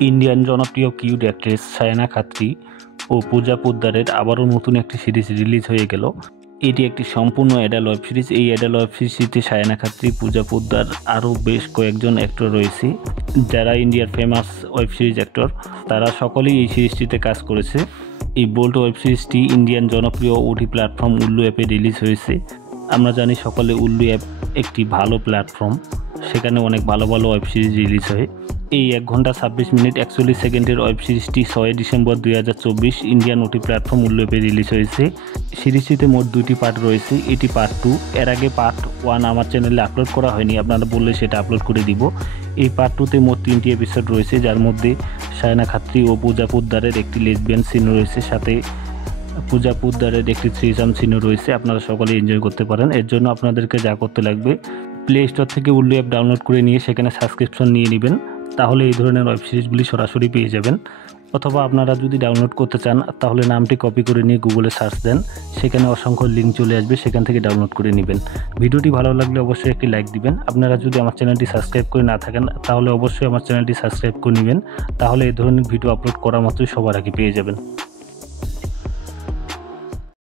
Indian জনপ্রিয় cute actress Sayna Khatri ও পূজা পোদ্দারের আবারও নতুন একটি সিরিজ রিলিজ হয়ে গেল। এটি একটি সম্পূর্ণ অ্যাডাল্ট ওয়েব সিরিজ। এই অ্যাডাল্ট ওয়েব সিরিজটিতে সায়না খাত্রি, পূজা পোদ্দার আরও বেশ কয়েকজন অ্যাক্টর রয়েছে যারা ইন্ডিয়ার ফেমাস ওয়েব সিরিজ অ্যাক্টর। তারা সকলেই এই সিরিজটিতে কাজ করেছে। এই বোল্ট ওয়েব সিরিজটি ইন্ডিয়ান জনপ্রিয় ওটি প্ল্যাটফর্ম উল্লু অ্যাপে রিলিজ হয়েছে। আমরা জানি সকলে উল্লু অ্যাপ একটি ভালো প্ল্যাটফর্ম, সেখানে অনেক ভালো ভালো ওয়েব সিরিজ রিলিজ হয়। এই 1 ঘন্টা 26 মিনিট 41 সেকেন্ডের ওয়েব সিরিজটি 6 ডিসেম্বর 2024 ইন্ডিয়ান ওটি প্ল্যাটফর্ম উল্লু অ্যাপে রিলিজ হয়েছে। সিরিজটিতে মোট 2টি পার্ট রয়েছে, এটি পার্ট 2। এর আগে পার্ট 1 আমার চ্যানেলে আপলোড করা হয়নি, আপনারা বললে সেটা আপলোড করে দিব। এই পার্ট 2তে মোট 3টি এপিসোড রয়েছে, যার মধ্যে সায়না খাত্রি ও পূজা পোদ্দারের একটি লেসবিয়ান সিন রয়েছে, সাথে পূজা পোদ্দারের একটি থ্রিসাম সিনও রয়েছে। আপনারা সকলে এনজয় করতে পারেন। এর জন্য আপনাদেরকে যা করতে লাগবে, প্লে স্টোর থেকে উল্লু অ্যাপ ডাউনলোড করে নিয়ে সেখানে সাবস্ক্রিপশন নিয়ে নেবেন, তাহলে এই ধরনের ওয়েব সিরিজগুলি সরাসরি পেয়ে যাবেন। অথবা আপনারা যদি ডাউনলোড করতে চান তাহলে নামটি কপি করে নিয়ে গুগলে সার্চ দেন, সেখানে অসংখ্য লিঙ্ক চলে আসবে, সেখান থেকে ডাউনলোড করে নেবেন। ভিডিওটি ভালো লাগলে অবশ্যই একটি লাইক দিবেন। আপনারা যদি আমার চ্যানেলটি সাবস্ক্রাইব করে না থাকেন তাহলে অবশ্যই আমার চ্যানেলটি সাবস্ক্রাইব করে নেবেন, তাহলে এই ধরনের ভিডিও আপলোড করা মাত্রই সবার আগে পেয়ে যাবেন।